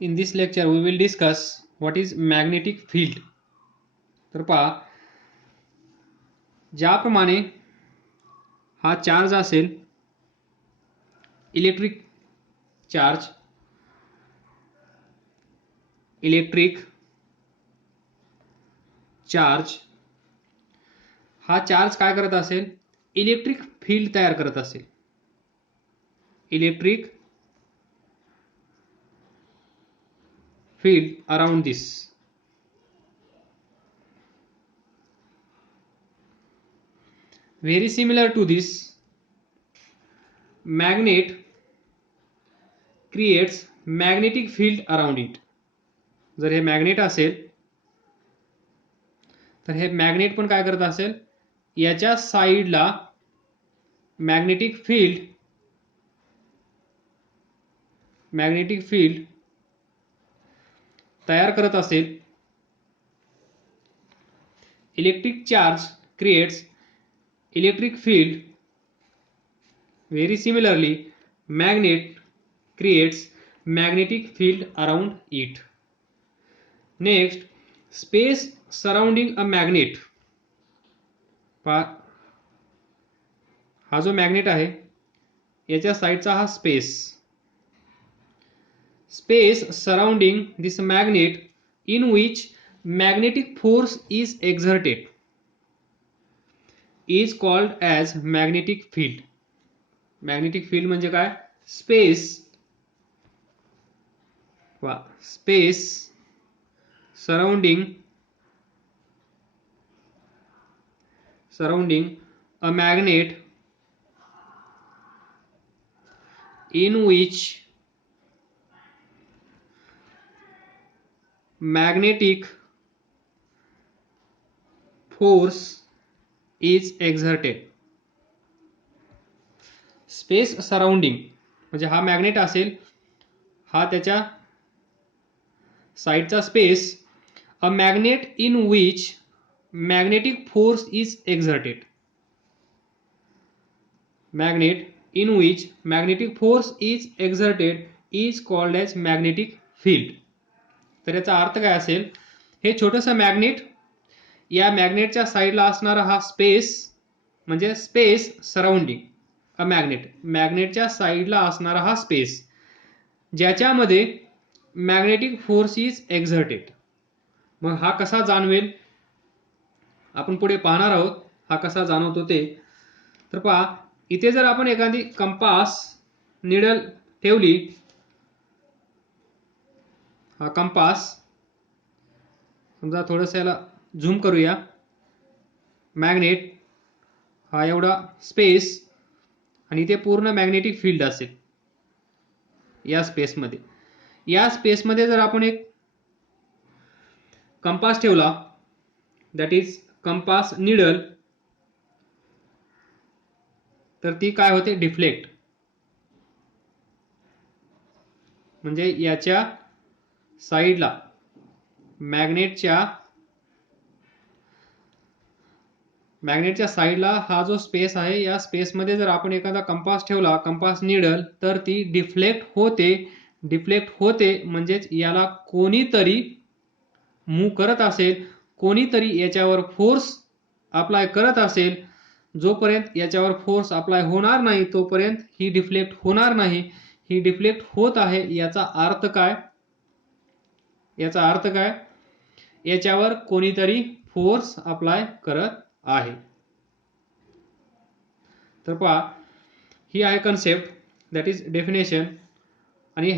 In this lecture we will discuss what is magnetic field. तर पहा, ज्याप्रमाणे हा चार्ज असेल इलेक्ट्रिक चार्ज हा चार्ज काय करत असेल, इलेक्ट्रिक फील्ड तयार करत असेल. Electric field around this. Very similar to this, magnet creates magnetic field around it. जर हे मॅग्नेट असेल तर हे मॅग्नेट पण काय करत असेल, याच्या साइडला मॅग्नेटिक फील्ड तयार करत असेल. Electric charge creates electric field. Very similarly, magnet creates magnetic field around it. Next, space surrounding a magnet. हा जो मॅग्नेट आहे याच्या साइडचा हा space surrounding this magnet in which magnetic force is exerted is called as magnetic field. Magnetic field म्हणजे काय, space surrounding a magnet in which magnetic force is exerted. Space surrounding म्हणजे हा magnet असेल, हा त्याच्या साइडचा space, a magnet in which magnetic force is exerted. Magnet in which magnetic force is exerted is called as magnetic field. तर याचा अर्थ काय असेल, हे छोटंसं मॅग्नेट, या मॅग्नेटच्या साइडला असणारा हा स्पेस म्हणजे स्पेस सराउंडिंग अ मॅग्नेटच्या साइडला असणारा हा स्पेस ज्याच्यामध्ये मॅग्नेटिक फोर्स इज एक्झर्टेड. मग हा कसा जाणवेल आपण पुढे पाहणार आहोत, हा कसा जाणवतो ते. तर पहा, इथे जर आपण एखादी कंपास निडल ठेवली, हा कंपास समजा, थोडंसं याला झूम करूया, मॅग्नेट हा एवढा स्पेस आणि इथे पूर्ण मॅग्नेटिक फील्ड असेल या स्पेसमध्ये जर आपण एक कंपास ठेवला, दॅट इज कंपास निडल, तर ती काय होते, डिफ्लेक्ट. म्हणजे याच्या साइडला मॅग्नेटच्या साइडला हा जो स्पेस आहे, या स्पेसमध्ये जर आपण एखादा कंपास ठेवला, कंपास निडल, तर ती डिफ्लेक्ट होते. म्हणजेच याला कोणीतरी मूव्ह करत असेल, कोणीतरी याच्यावर फोर्स अप्लाय करत असेल. जोपर्यंत याच्यावर फोर्स अप्लाय होणार नाही तोपर्यंत ही डिफ्लेक्ट होणार नाही. ही डिफ्लेक्ट होत आहे याचा अर्थ काय, याच्यावर कोणीतरी फोर्स अप्लाय करत आहे. तर पहा, ही आहे कन्सेप्ट, दॅट इज डेफिनेशन. आणि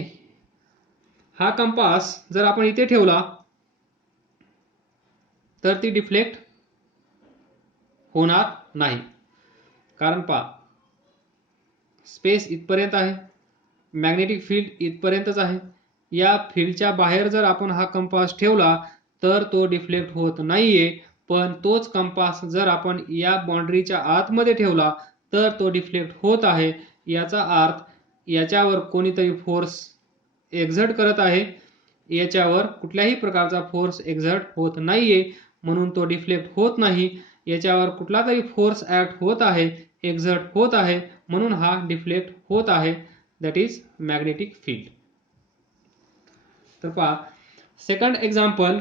हा कंपास जर आपण इथे ठेवला तर ती डिफ्लेक्ट होणार नाही. कारण पहा, स्पेस इथपर्यंत आहे, मॅग्नेटिक फील्ड इथपर्यंतच आहे. या फील्डच्या बाहेर जर आपण हा कंपास ठेवला तर तो डिफ्लेक्ट होत नाहीये. पण तोच कंपास जर आपण या बाउंड्रीच्या आतमध्ये ठेवला तर तो डिफ्लेक्ट होत आहे. याचा अर्थ याच्यावर कोणीतरी फोर्स एक्झर्ट करत आहे, याच्यावर कुठल्याही प्रकारचा फोर्स एक्झर्ट होत नाहीये, म्हणून तो डिफ्लेक्ट होत नाही. याच्यावर कुठला तरी फोर्स ऍक्ट होत आहे, एक्झर्ट होत आहे, म्हणून हा डिफ्लेक्ट होत आहे. That is magnetic field. तर पहा सेकंड एक्झाम्पल,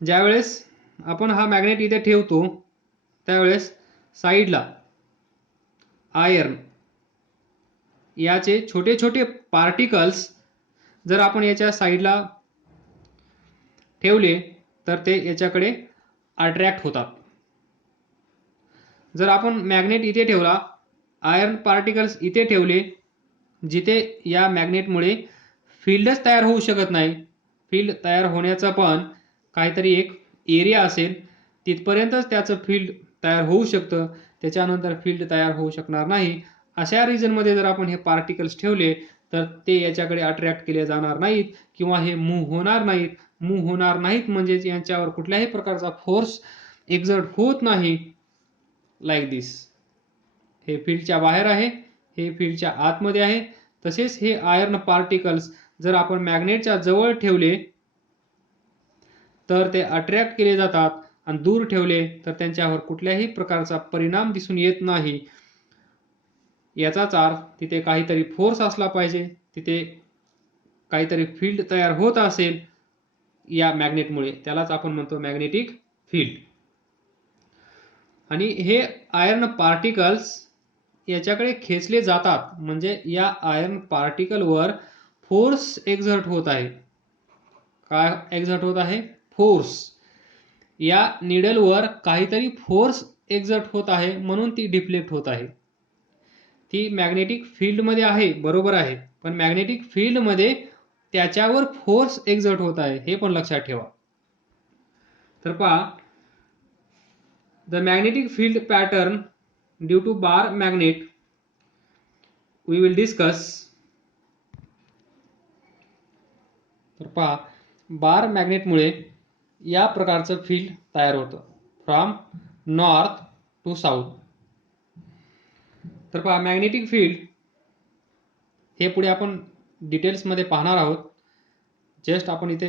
ज्यावेळेस आपण हा मॅग्नेट इथे ठेवतो त्यावेळेस साईडला आयर्न याचे छोटे छोटे पार्टिकल्स जर आपण याच्या साईडला ठेवले तर ते याच्याकडे अट्रॅक्ट होतात. जर आपण मॅग्नेट इथे ठेवला, आयर्न पार्टिकल्स इथे ठेवले, जिथे या मॅग्नेटमुळे फील्डच तयार होऊ शकत नाही, फील्ड तयार होण्याचं पण काहीतरी एक एरिया असेल, तिथपर्यंतच त्याचं फील्ड तयार होऊ शकतं, त्याच्यानंतर फील्ड तयार होऊ शकणार नाही. अशा रिजनमध्ये जर आपण हे पार्टिकल्स ठेवले तर ते याच्याकडे अट्रॅक्ट केले जाणार नाहीत किंवा हे मूव्ह होणार नाहीत. मूव्ह होणार नाहीत म्हणजे यांच्यावर कुठल्याही प्रकारचा फोर्स एक्झर्ट होत नाही. लाईक दिस. हे फील्डच्या बाहेर आहे, हे फील्डच्या आतमध्ये आहे. तसेच हे आयर्न पार्टिकल्स जर आपण मॅग्नेटच्या जवळ ठेवले तर ते अट्रॅक्ट केले जातात आणि दूर ठेवले तर त्यांच्यावर कुठल्याही प्रकारचा परिणाम दिसून येत नाही. याचाच अर्थ तिथे काहीतरी फोर्स असला पाहिजे, तिथे काहीतरी फील्ड तयार होत असेल या मॅग्नेटमुळे, त्यालाच आपण म्हणतो मॅग्नेटिक फील्ड. आणि हे आयर्न पार्टिकल्स याच्याकडे खेचले जातात, म्हणजे या आयर्न पार्टिकलवर फोर्स एक्झर्ट होत आहे. काय एक्झर्ट होत आहे? फोर्स. या निडलवर काहीतरी फोर्स एक्झर्ट होत आहे म्हणून ती डिफ्लेक्ट होत आहे. ती मॅग्नेटिक फील्डमध्ये आहे, बरोबर आहे, पण मॅग्नेटिक फील्डमध्ये त्याच्यावर फोर्स एक्झर्ट होत आहे, हे पण लक्षात ठेवा. तर पहा, the magnetic field pattern due to bar magnet we will discuss. तर पहा, बार मॅग्नेटमुळे या प्रकारचं फील्ड तयार होतं, फ्रॉम नॉर्थ टू साऊथ. तर पहा, मॅग्नेटिक फील्ड हे पुढे आपण डिटेल्समध्ये पाहणार आहोत. जस्ट आपण इथे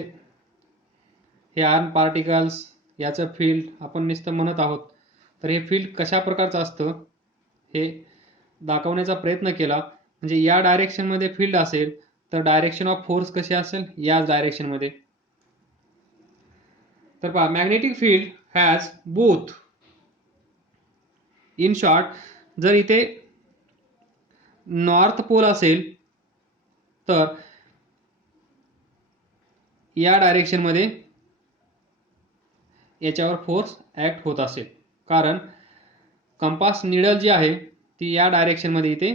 हे आयर्न पार्टिकल्स याचं फील्ड आपण नुसतं म्हणत आहोत. तर हे फील्ड कशा प्रकारचं असतं हे दाखवण्याचा प्रयत्न केला. म्हणजे या डायरेक्शनमध्ये फील्ड असेल तर डायरेक्शन ऑफ फोर्स कशी असेल? याच डायरेक्शनमध्ये. तर पहा, magnetic field has both. In short, जर इथे नॉर्थ पोल असेल तर या डायरेक्शनमध्ये याच्यावर फोर्स ऍक्ट होत असेल, कारण कंपास निडल जी आहे ती या डायरेक्शनमध्ये इथे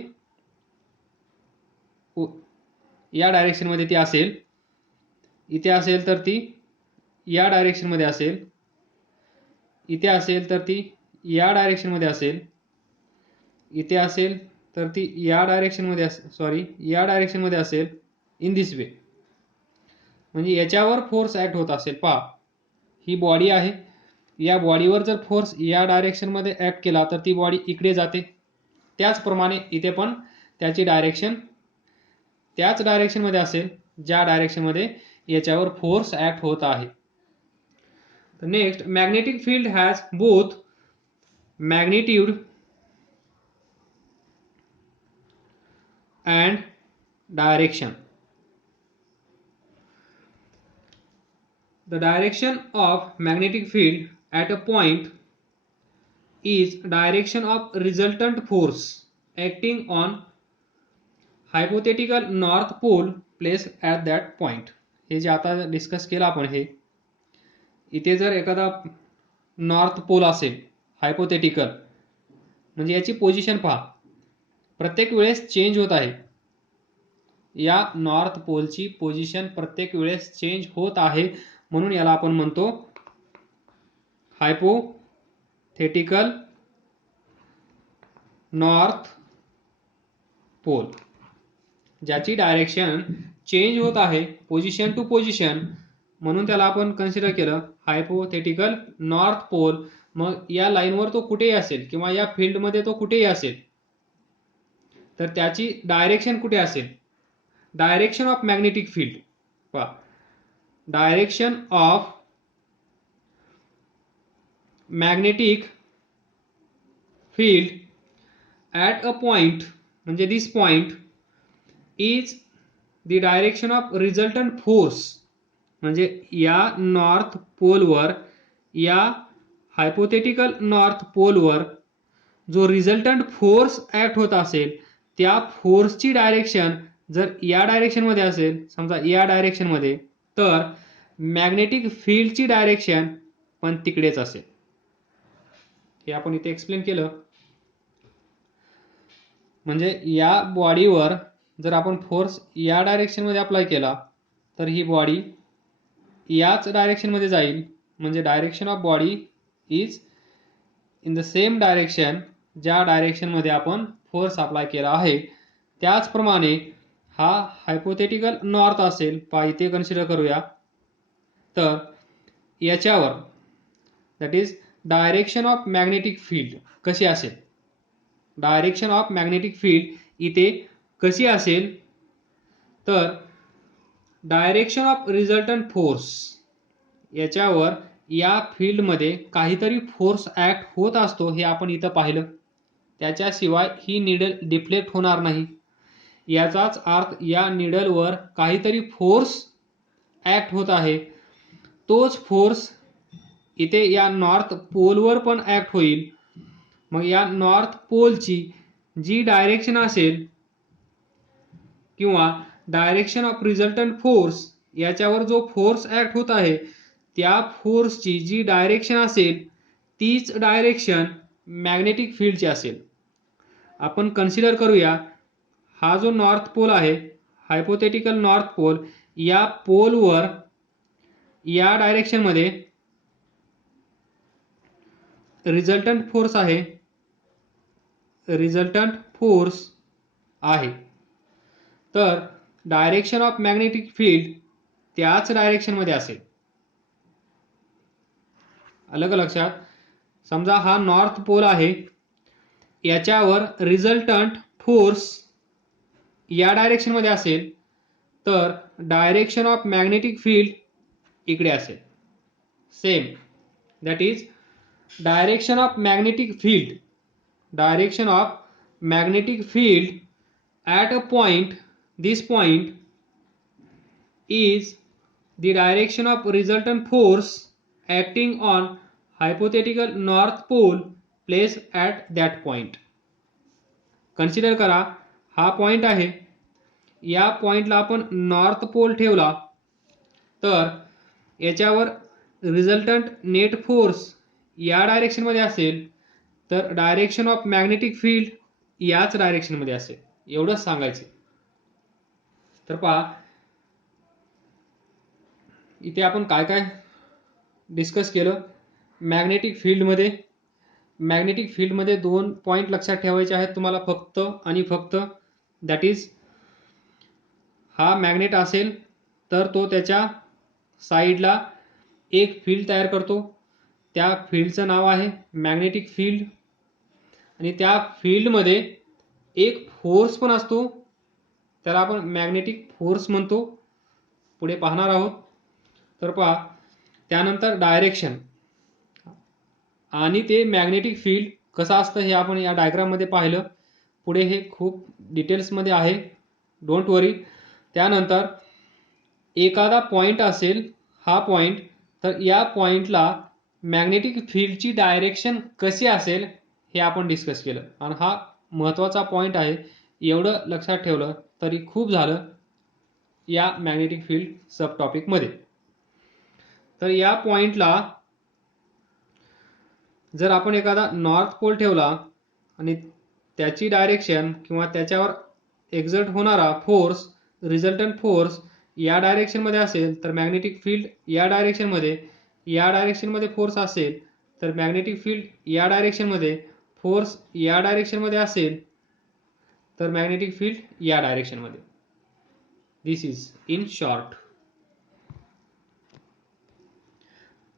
या डायरेक्शनमध्ये ती असेल, इथे असेल तर ती या डायरेक्शनमध्ये असेल, इथे असेल तर ती या डायरेक्शनमध्ये असेल, इथे असेल तर ती या डायरेक्शनमध्ये या डायरेक्शनमध्ये असेल. इन दिस वे, म्हणजे याच्यावर फोर्स ऍक्ट होत असेल. पहा, ही बॉडी आहे, या बॉडीवर जर फोर्स या डायरेक्शनमध्ये ऍक्ट केला तर ती बॉडी इकडे जाते. त्याचप्रमाणे इथे पण त्याची डायरेक्शन त्याच डायरेक्शनमध्ये असेल ज्या डायरेक्शनमध्ये याच्यावर फोर्स ऍक्ट होत आहे. Next, magnetic field has both magnitude and direction. The direction of magnetic field at a point is direction of resultant force acting on hypothetical north pole placed at that point. हे जे आता discuss केलं आपण, हे इथे जर एखादा north pole असेल हायपोथेटिकल, म्हणजे याची पोझिशन पहा, प्रत्येक वेळेस चेंज होत आहे. या नॉर्थ पोलची पोझिशन प्रत्येक वेळेस चेंज होत आहे, म्हणून याला आपण म्हणतो हायपोथेटिकल नॉर्थ पोल. ज्याची डायरेक्शन चेंज होत आहे पोझिशन टू पोझिशन, म्हणून त्याला आपण कन्सिडर केलं हायपोथेटिकल नॉर्थ पोल. मग या लाईनवर तो कुठेही असेल किंवा या फील्डमध्ये तो कुठेही असेल तर त्याची डायरेक्शन कुठे असेल? Direction of magnetic field. पहा, direction of magnetic field at a point, म्हणजे this point is the direction of resultant force, म्हणजे या नॉर्थ पोलवर, या हायपोथेटिकल नॉर्थ पोलवर जो रिझल्टंट फोर्स ऍक्ट होत असेल त्या फोर्सची डायरेक्शन जर या डायरेक्शन मध्ये असेल, समजा या डायरेक्शन मध्ये, तर मॅग्नेटिक फील्डची डायरेक्शन पण तिकडेच असेल. हे आपण इथे एक्सप्लेन केलं. म्हणजे या बॉडीवर जर आपण फोर्स या डायरेक्शन मध्ये अप्लाय केला तर ही बॉडी याच डायरेक्शन मध्ये जाईल, म्हणजे direction of body is in the same direction, ज्या डायरेक्शन मध्ये आपण फोर्स अप्लाय केला आहे. त्याचप्रमाणे हा हायपोथेटिकल नॉर्थ असेल, पहा इथे कन्सिडर करूया. तर याच्यावर that is direction of magnetic field कशी असेल, डायरेक्शन ऑफ मॅग्नेटिक फील्ड इथे कशी असेल, तर डायरेक्शन ऑफ रिझल्टंट फोर्स, याच्यावर या फील्डमध्ये काहीतरी फोर्स ऍक्ट होत असतो हे आपण इथं पाहिलं. त्याच्याशिवाय ही निडल डिफ्लेक्ट होणार नाही. याचाच अर्थ या निडलवर काहीतरी फोर्स ऍक्ट होत आहे. तोच फोर्स इथे या नॉर्थ पोलवर पण ऍक्ट होईल. मग या नॉर्थ पोलची जी डायरेक्शन असेल किंवा डायरेक्शन ऑफ रिझल्टंट फोर्स, याच्यावर जो फोर्स ऍक्ट होत आहे त्या फोर्सची जी डायरेक्शन असेल तीच डायरेक्शन मॅग्नेटिक फील्डची असेल. आपण कन्सिडर करूया हा जो नॉर्थ पोल आहे, हायपोथेटिकल नॉर्थ पोल, या पोलवर या डायरेक्शन मध्ये रिझल्टंट फोर्स आहे, रिझल्टंट फोर्स आहे. तर डायरेक्शन ऑफ मॅग्नेटिक फील्ड त्याच डायरेक्शन मध्ये असेल. अलग लक्षात. समजा हा नॉर्थ पोल आहे, याच्यावर रिझल्टंट फोर्स या डायरेक्शन मध्ये असेल, तर डायरेक्शन ऑफ मॅग्नेटिक फील्ड इकडे असेल. Same that is direction of magnetic field, direction of magnetic field at a point, this point is the direction of resultant force acting on hypothetical north pole placed at that point. Consider करा हा point आहे, या पॉइंटला आपण north pole ठेवला तर याच्यावर resultant net force या डायरेक्शन मध्ये असेल, तर डायरेक्शन ऑफ मॅग्नेटिक फील्ड याच डायरेक्शन मध्ये असेल. एवढंच सांगायचं. तर पहा इथे आपण काय काय डिस्कस केलं. मॅग्नेटिक फील्डमध्ये दोन पॉइंट लक्षात ठेवायचे आहेत तुम्हाला फक्त आणि फक्त. दॅट इज हा मॅग्नेट असेल तर तो त्याच्या साईडला एक फील्ड तयार करतो, त्या फील्डचं नाव आहे मॅग्नेटिक फील्ड. आणि त्या फील्डमध्ये एक फोर्स पण असतो, त्याला आपण मॅग्नेटिक फोर्स म्हणतो, पुढे पाहणार आहोत. तर पहा त्यानंतर डायरेक्शन आणि ते मॅग्नेटिक फील्ड कसं असतं हे आपण या डायग्राम मध्ये पाहिलं. पुढे हे खूप डिटेल्स मध्ये आहे, डोंट वरी. त्यानंतर एखादा पॉइंट असेल हा पॉइंट, तर या पॉइंटला मॅग्नेटिक फील्डची डायरेक्शन कशी असेल हे आपण डिस्कस केलं. आणि हा महत्त्वाचा पॉइंट आहे, एवढं लक्षात ठेवलं तरी खूप झालं या मॅग्नेटिक फील्ड सब टॉपिक मध्ये. तर या पॉइंटला जर आपण एखादा नॉर्थ पोल ठेवला आणि त्याची डायरेक्शन किंवा त्याच्यावर एक्झर्ट होणारा फोर्स, रिझल्टंट फोर्स या डायरेक्शन मध्ये असेल, तर मॅग्नेटिक फील्ड या डायरेक्शन मध्ये फोर्स असेल, तर मॅग्नेटिक फील्ड या डायरेक्शन मध्ये, फोर्स या डायरेक्शन मध्ये असेल तर मॅग्नेटिक फील्ड या डायरेक्शन मध्ये. This is in short.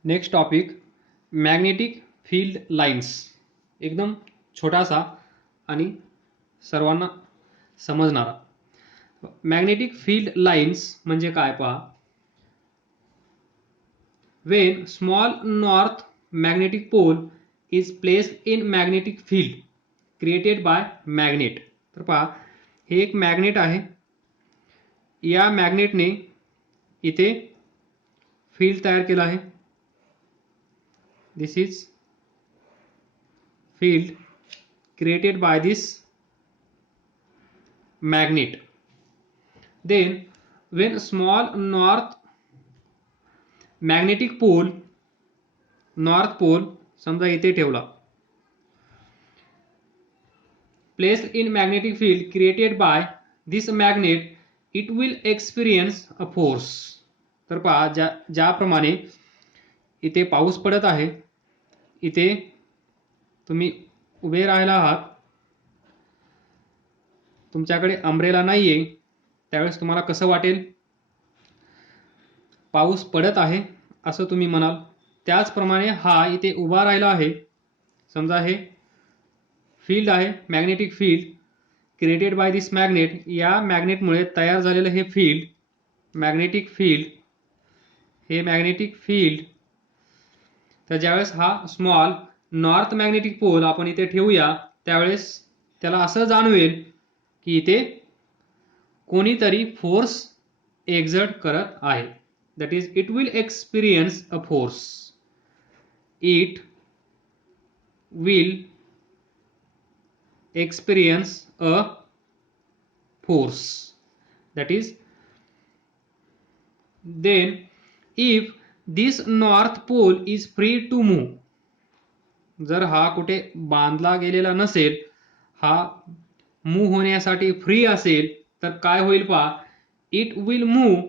Next topic magnetic field lines. एकदम छोटासा आणि सर्वांना समजणारा. मॅग्नेटिक फील्ड लाइन्स म्हणजे काय पहा. when small north magnetic pole is placed in magnetic field created by magnet. तर पहा हे एक मॅग्नेट आहे, या मॅग्नेटने इथे फील्ड तयार केला आहे. दिस is field created by this magnet. Then when small north magnetic pole north pole समजा इथे ठेवला, placed in magnetic field created by this magnet, it will experience a force. तर पहा ज्याप्रमाणे इथे पाऊस पडत आहे, इथे तुम्ही उभे राहिला आहात, तुमच्याकडे अम्ब्रेला नाहीये, त्यावेळेस तुम्हाला कसं वाटेल? पाऊस पडत आहे असं तुम्ही म्हणाल. त्याचप्रमाणे हा इथे उभा राहिला आहे, समजा हे फील्ड आहे, magnetic field created by this magnet. या मॅग्नेटमुळे तयार झालेलं हे फील्ड, मॅग्नेटिक फील्ड, हे मॅग्नेटिक फील्ड. तर ज्यावेळेस हा स्मॉल नॉर्थ मॅग्नेटिक पोल आपण इथे ठेवूया, त्यावेळेस त्याला असं जाणवेल की इथे कोणीतरी फोर्स एक्झर्ट करत आहे. That is it will experience a force. It will experience a force. That is then if this north pole is free to move. जर हा कुठे बांधला गेलेला नसेल, हा मूव्ह होण्यासाठी फ्री असेल, तर काय होईल पहा, it will move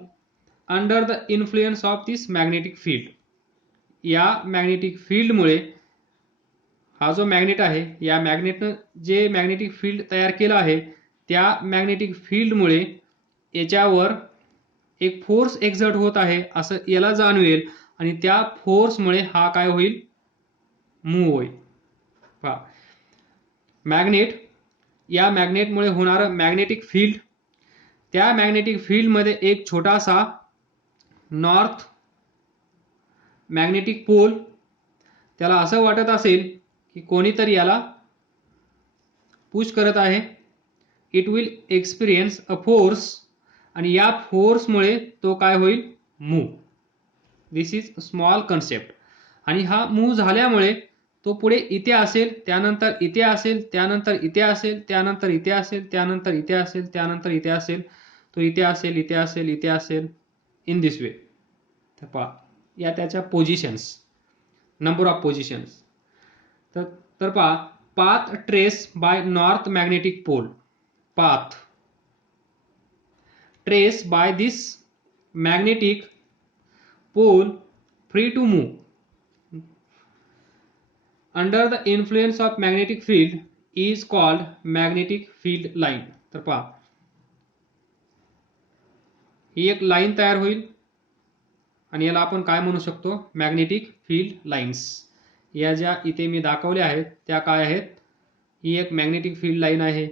under the influence of this magnetic field. या मॅग्नेटिक फील्डमुळे हा जो मॅग्नेट आहे, या मॅग्नेटनं जे मॅग्नेटिक फील्ड तयार केलं आहे, त्या मॅग्नेटिक फील्डमुळे याच्यावर एक फोर्स एक्झर्ट होत आहे असं याला जाणवेल, आणि त्या फोर्समुळे हा काय होईल, मूव्ह होईल. पहा, मॅग्नेट, या मॅग्नेटमुळे होणारं मॅग्नेटिक फील्ड, त्या मॅग्नेटिक फील्डमध्ये एक छोटासा नॉर्थ मॅग्नेटिक पोल, त्याला असं वाटत असेल की कोणीतरी याला पुश करत आहे. It will experience a force, आणि या फोर्समुळे तो काय होईल, move. This is small concept. आणि हा मूव्ह झाल्यामुळे तो पुढे इथे असेल, त्यानंतर इथे असेल, त्यानंतर इथे असेल, त्यानंतर इथे असेल, त्यानंतर इथे असेल, त्यानंतर इथे असेल, तो इथे असेल, इथे असेल, इथे असेल, इन दिस वे. तर पहा, या त्याच्या पोझिशन्स, नंबर ऑफ पोझिशन्स. तर पहा, path trace by north magnetic pole, path trace by this magnetic pole free to move under the influence of magnetic field is called magnetic field line. तर पहा, ही एक line तयार होईल आणि याला आपण काय म्हणू शकतो, मॅग्नेटिक फील्ड लाईन्स. या ज्या इथे मी दाखवल्या आहेत त्या काय आहेत, ही एक मॅग्नेटिक फील्ड लाईन आहे,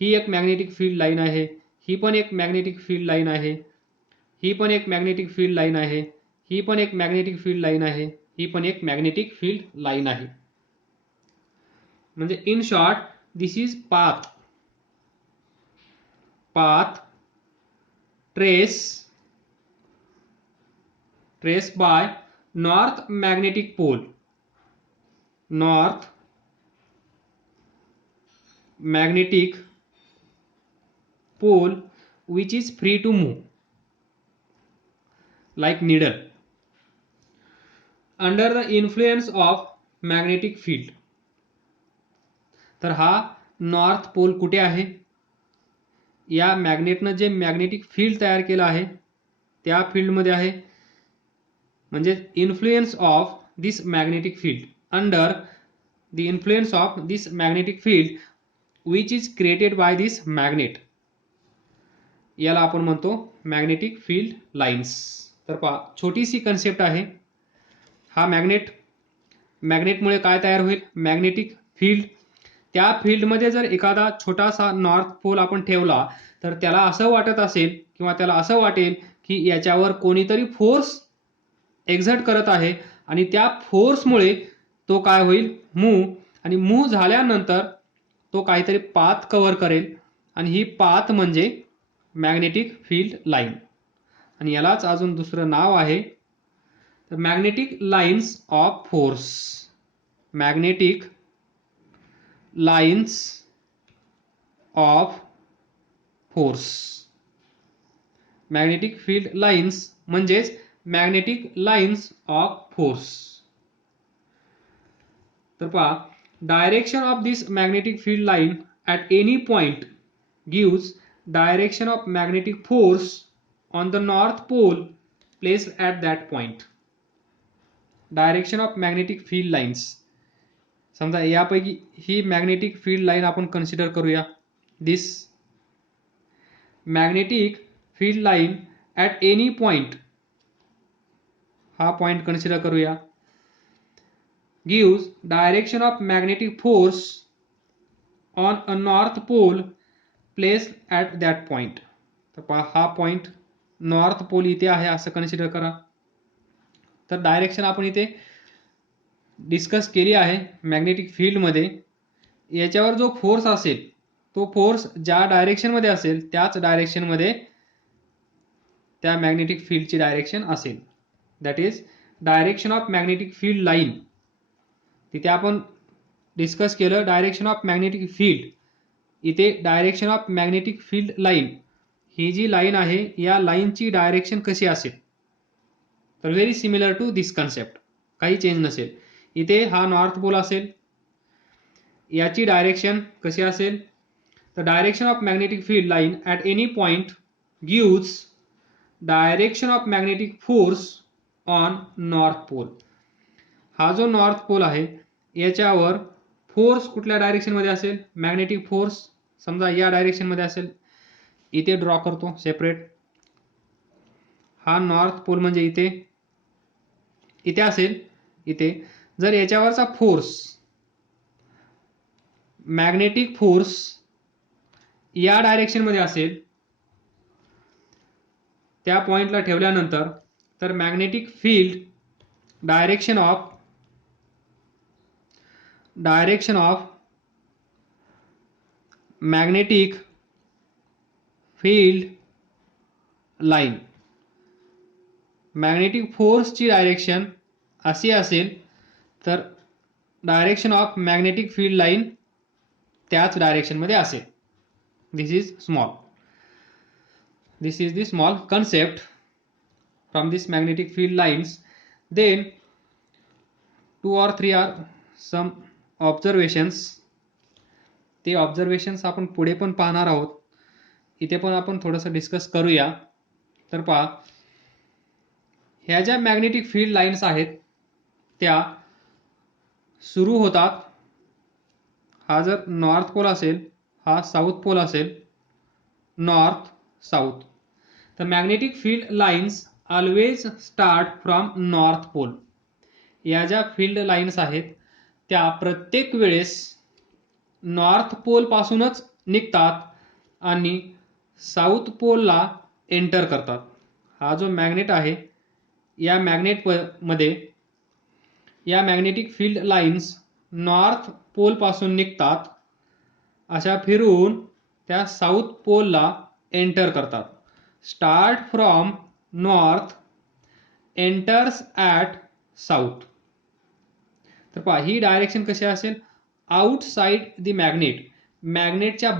ही एक मॅग्नेटिक फील्ड लाईन आहे, ही पण एक मॅग्नेटिक फील्ड लाईन आहे, ही पण एक मॅग्नेटिक फील्ड लाईन आहे, ही पण एक मॅग्नेटिक फील्ड लाईन आहे, ही पण एक मॅग्नेटिक फील्ड लाईन आहे. म्हणजे in short, this is path, path trace by north magnetic pole, north magnetic pole which is free to move like needle under the influence of magnetic field. तर हा north pole कुठे आहे, या मॅग्नेटनं जे magnetic field तयार केलं आहे त्या फील्डमध्ये आहे. म्हणजे influence of this magnetic field, under the influence of this magnetic field which is created by this magnet, याला आपण म्हणतो मॅग्नेटिक फील्ड लाईन्स. तर पहा, छोटीशी कन्सेप्ट आहे. हा मॅग्नेटमुळे काय तयार होईल, मॅग्नेटिक फील्ड. त्या फील्डमध्ये जर एखादा छोटासा नॉर्थ पोल आपण ठेवला, तर त्याला असं वाटत असेल किंवा त्याला असं वाटेल की याच्यावर कोणीतरी फोर्स एक्झर्ट करत आहे, आणि त्या फोर्समुळे तो काय होईल, मूव्ह. आणि मूव्ह झाल्यानंतर तो काहीतरी पाथ कव्हर करेल, आणि ही पाथ म्हणजे मॅग्नेटिक फील्ड लाईन. आणि यालाच अजून दुसरं नाव आहे तर magnetic lines of force. Magnetic lines of force. Magnetic field lines म्हणजेच मॅग्नेटिक लाईन्स ऑफ फोर्स. तर पहा, direction of this magnetic field line at any point gives direction of magnetic force on the north pole placed at that point. Direction of magnetic field lines. समजा यापैकी ही magnetic field line आपण consider करूया. This magnetic field line at any point, हा point consider करूया, gives direction of magnetic force on a north pole placed at that point. तर पहा, हा पॉइंट नॉर्थ पोल इथे आहे असं कन्सिडर करा. तर डायरेक्शन आपण इथे डिस्कस केली आहे मॅग्नेटिक फील्डमध्ये. याच्यावर जो फोर्स असेल तो फोर्स ज्या डायरेक्शनमध्ये असेल त्याच डायरेक्शनमध्ये त्या मॅग्नेटिक फील्डची डायरेक्शन असेल. That is direction of magnetic field line. तिथे आपण डिस्कस केलं डायरेक्शन ऑफ मॅग्नेटिक फील्ड. इथे direction of magnetic field line, ही जी लाईन आहे या लाईनची डायरेक्शन कशी असेल. तर very similar to this concept, काही चेंज नसेल. इथे हा नॉर्थ पोल असेल, याची डायरेक्शन कशी असेल तर direction of magnetic field line at any point gives direction of magnetic force on north pole. हा जो नॉर्थ पोल आहे याच्यावर फोर्स कुठल्या डायरेक्शनमध्ये असेल, मॅग्नेटिक फोर्स समजा या डायरेक्शनमध्ये असेल. इथे ड्रॉ करतो सेपरेट. हा नॉर्थ पोल म्हणजे इथे इथे असेल. इथे जर याच्यावरचा फोर्स मॅग्नेटिक फोर्स या डायरेक्शनमध्ये असेल त्या पॉइंटला ठेवल्यानंतर, तर magnetic field direction of magnetic field line, magnetic फोर्सची डायरेक्शन अशी असेल तर direction of magnetic field line त्याच डायरेक्शनमध्ये असेल. This is the small concept from this magnetic field lines. Then 2 or 3 are some observations. ते ऑब्झर्वेशन्स आपण पुढे पण पाहणार आहोत. इथे पण आपण थोडंसं डिस्कस करूया. तर पहा, ह्या ज्या मॅग्नेटिक फील्ड लाईन्स आहेत त्या सुरू होतात, हा जर नॉर्थ पोल असेल, हा साऊथ पोल असेल, नॉर्थ साऊथ. तर magnetic field lines always start from north pole. या ज्या फील्ड लाईन्स आहेत त्या प्रत्येक वेळेस नॉर्थ पोल पासूनच निघतात आणि साऊथ पोलला एंटर करतात. हा जो मॅग्नेट आहे या मॅग्नेटमध्ये या magnetic field lines north pole पासून निघतात, अशा फिरून त्या साऊथ पोलला एंटर करतात. Start from north enters at south. तर पहा, ही डायरेक्शन कशी असेल, आउटसाइड द मॅग्नेट. मॅग्नेटच्या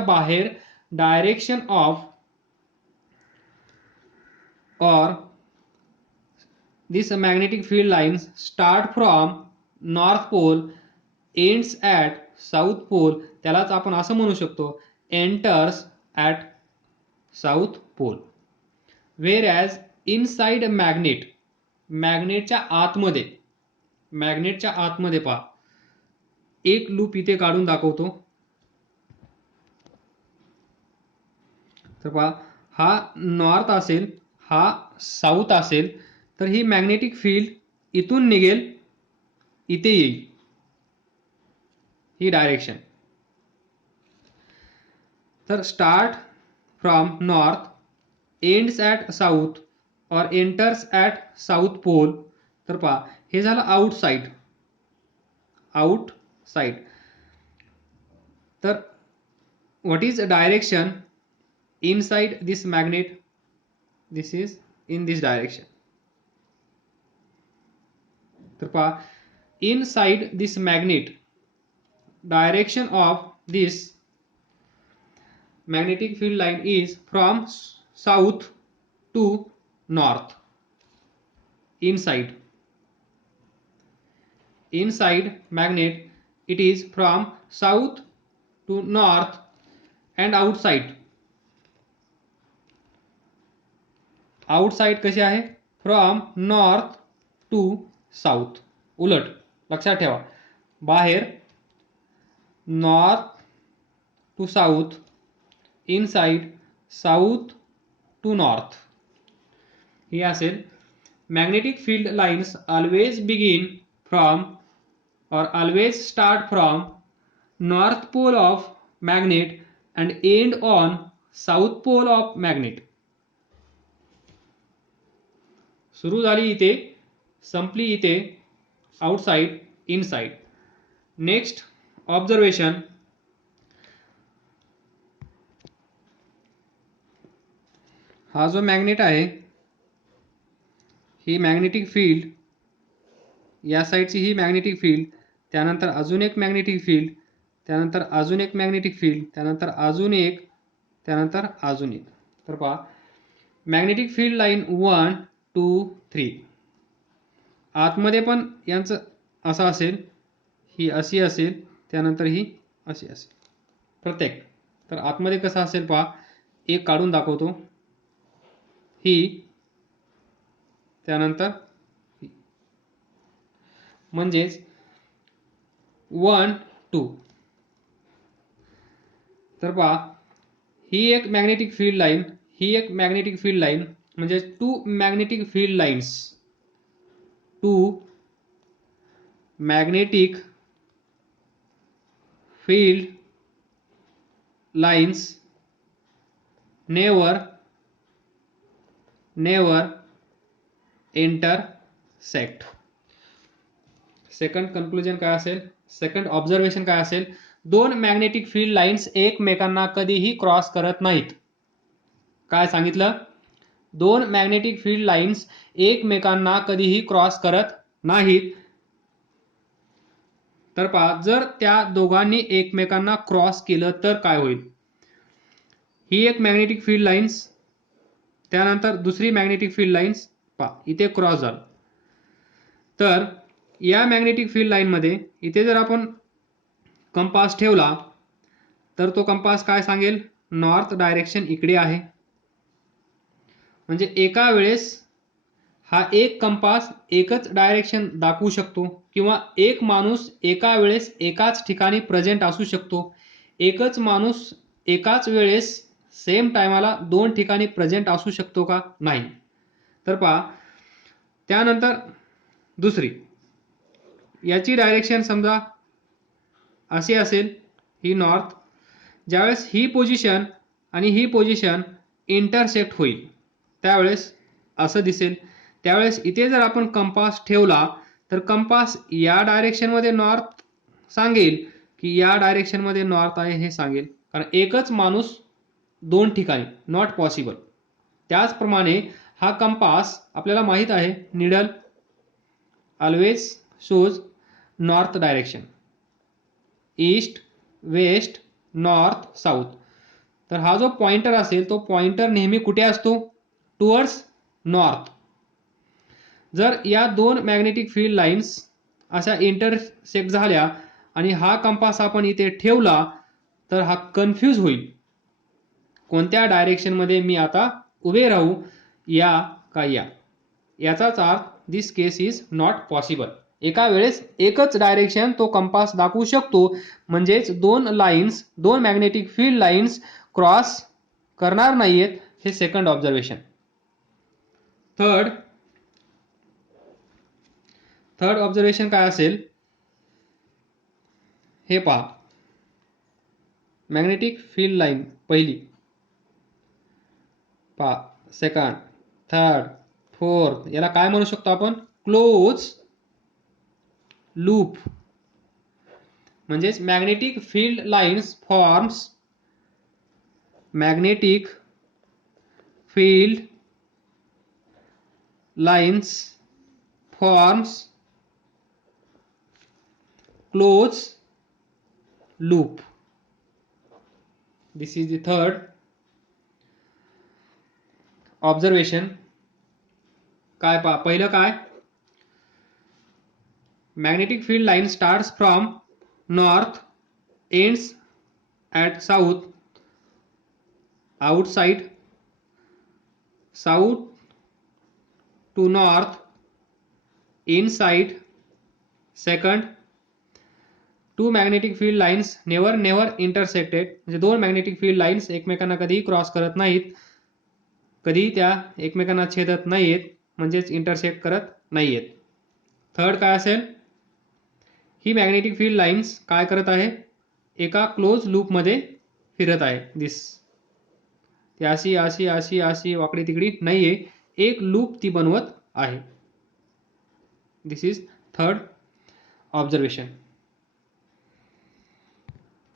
बाहेर direction of or this magnetic field lines start from north pole ends at south pole. त्यालाच आपण असं म्हणू शकतो enters at south pole. whereas inside magnet, मॅग्नेटच्या आतमध्ये पहा, एक लूप इथे काढून दाखवतो. तर पहा, हा नॉर्थ असेल, हा साऊथ असेल, तर ही मॅग्नेटिक फील्ड इथून निघेल, इथे येईल, ही डायरेक्शन. तर start from north ends at south और एंटर्स ॲट साऊथ पोल. तर पहा, हे झालं आउटसाइड. तर what is the direction inside this magnet? This is in this direction. तर पहा, inside this magnet, direction of this magnetic field line is from south to north. Inside magnet, it is from south to north, and outside कसे आहे? From north to south. उलट लक्षात ठेवा, बाहेर north to south, inside south to north. हे असेल. Magnetic field lines always begin from or always start from north pole of magnet and end on south pole of magnet. सुरू झाली इथे, संपली इथे, आउटसाइड इनसाइड. Next observation. हा जो magnet आहे, ही मॅग्नेटिक फील्ड, या साईडची ही मॅग्नेटिक फील्ड, त्यानंतर अजून एक मॅग्नेटिक फील्ड, त्यानंतर अजून एक मॅग्नेटिक फील्ड, त्यानंतर अजून एक, त्यानंतर अजून एक. तर पहा, मॅग्नेटिक फील्ड लाईन 1 2 3. आतमध्ये पण यांचं असं असेल, ही अशी असेल, त्यानंतर ही अशी असेल प्रत्येक. तर आतमध्ये कसं असेल पहा, एक काढून दाखवतो, ही, त्यानंतर ही, म्हणजेच 1 2. तर पहा, ही एक मॅग्नेटिक फील्ड लाईन, ही एक मॅग्नेटिक फील्ड लाईन, म्हणजे 2 magnetic field lines, 2 magnetic field lines never intersect. Second conclusion काय असेल, सेकंड ऑब्झर्वेशन काय असेल? दोन मॅग्नेटिक फील्ड लाईन्स एकमेकांना कधीही क्रॉस करत नाहीत. काय सांगितलं? दोन मॅग्नेटिक फील्ड लाईन्स एकमेकांना कधीही क्रॉस करत नाहीत. तर पहा, जर त्या दोघांनी एकमेकांना क्रॉस केलं तर काय होईल? ही एक मॅग्नेटिक फील्ड लाईन्स, त्यानंतर दुसरी मॅग्नेटिक फील्ड लाईन्स, पहा इथे क्रॉस झालं. तर या मॅग्नेटिक फील्ड लाईन मध्ये इथे जर आपण कंपास ठेवला तर तो कंपास काय सांगेल? नॉर्थ डायरेक्शन इकडे आहे. म्हणजे एका वेळेस हा एक कंपास एकच डायरेक्शन दाखवू शकतो, किंवा एक माणूस एका वेळेस एकाच ठिकाणी प्रेझेंट असू शकतो. एकच माणूस एकाच वेळेस सेम टायमाला दोन ठिकाणी प्रेझेंट असू शकतो का? नाही. तर पहा, त्यानंतर दुसरी, याची डायरेक्शन समजा अशी असेल, ही नॉर्थ. ज्यावेळेस ही पोझिशन आणि ही पोझिशन इंटरसेक्ट होईल त्यावेळेस असं दिसेल. त्यावेळेस इथे जर आपण कंपास ठेवला तर कंपास या डायरेक्शनमध्ये नॉर्थ सांगेल की या डायरेक्शनमध्ये नॉर्थ आहे हे सांगेल, कारण एकच माणूस दोन ठिकाणी, नॉट पॉसिबल. त्याचप्रमाणे हा कंपास आपल्याला माहित आहे, needle always shows north direction, east west north south. तर हा जो पॉइंटर असेल तो पॉइंटर नेहमी कुठे असतो? Towards north. जर या दोन मॅग्नेटिक फील्ड लाईन्स अशा इंटरसेक्ट झाल्या आणि हा कंपास आपण इथे ठेवला तर हा कन्फ्यूज होईल, कोणत्या डायरेक्शन मध्ये मी आता उभे राहू, या का या. याचाच earth this case is not possible. एका वेळेस एकच डायरेक्शन तो कंपास दाखवू शकतो, म्हणजेच दोन लाईन्स, दोन मॅग्नेटिक फील्ड लाईन्स क्रॉस करणार नाहीयेत. हे सेकंड ऑब्झर्वेशन. थर्ड ऑब्झर्वेशन काय असेल हे पहा. मॅग्नेटिक फील्ड लाईन पहिली, पहा सेकंड, थर्ड, फोर्थ, याला काय म्हणू शकतो आपण? Close loop. म्हणजेच magnetic field lines forms magnetic field lines forms close loop. This is the third observation. काय पहा, पहिलं काय, magnetic field line starts from north, ends at south, outside, south to north, inside. Second, two magnetic field lines never intersected. म्हणजे दोन magnetic field lines एकमेकांना कधीही cross करत नाहीत, कधी त्या एकमेकांना छेदत नाहीत, म्हणजेच इंटरसेक्ट करत नाहीत. थर्ड काय असेल, ही मॅग्नेटिक फील्ड लाइन्स काय करत आहे, एका क्लोज लूप मध्ये फिरत आहे. दिस ती अशी अशी अशी अशी वाकडी तिकडी नाहीये, एक लूप ती बनवत आहे. दिस इज थर्ड ऑब्झर्वेशन.